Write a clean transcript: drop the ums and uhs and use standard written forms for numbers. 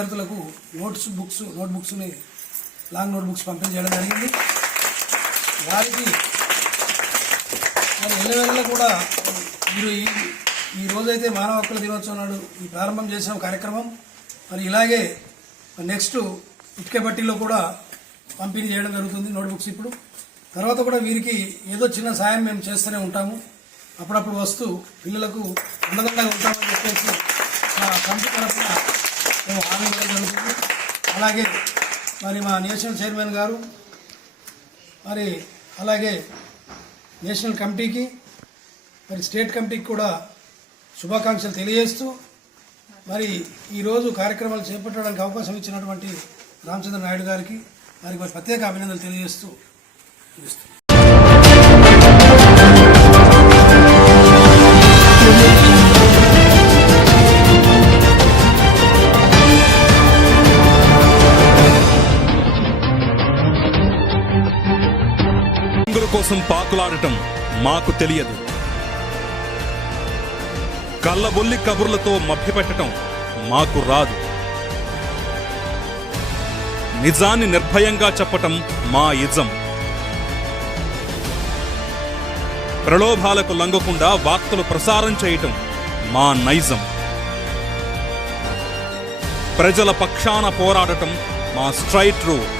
విద్యార్థులకు నోట్బుక్స్ని long notebooks పంపిణీ చేయడం జరిగింది. వారికి మరి ఎల్లవేళలా కూడా మీరు ఈ రోజైతే మానవ హక్కుల దినోత్సవం నాడు ఈ ప్రారంభం చేసిన కార్యక్రమం మరి ఇలాగే నెక్స్ట్ ఇటుకబట్టిలో కూడా పంపిణీ చేయడం జరుగుతుంది నోట్బుక్స్. ఇప్పుడు తర్వాత కూడా వీరికి ఏదో చిన్న సాయం మేము చేస్తూనే ఉంటాము. అప్పుడప్పుడు వస్తూ పిల్లలకు అండదండగా ఉంటామని చెప్పేసి మా కమిటీ తరఫున మేము హామీ ఇవ్వడం జరుగుతుంది. అలాగే మరి మా నేషనల్ చైర్మన్ గారు మరి అలాగే నేషనల్ కమిటీకి మరి స్టేట్ కమిటీకి కూడా శుభాకాంక్షలు తెలియజేస్తూ మరి ఈరోజు కార్యక్రమాలు చేపట్టడానికి అవకాశం ఇచ్చినటువంటి రామచంద్ర నాయుడు గారికి వారికి ప్రత్యేక అభినందనలు తెలియజేస్తూ ముగిస్తున్నాను. కోసం పాకులాడటం మాకు తెలియదు. కళ్ళబొల్లి కబుర్లతో మభ్యపెట్టడం మాకు రాదు. నిజాన్ని నిర్భయంగా చెప్పటం మా ఇజం. ప్రలోభాలకు లొంగకుండా వార్తలు ప్రసారం చేయటం మా నైజం. ప్రజల పక్షాన పోరాడటం మా స్ట్రైట్ రూట్.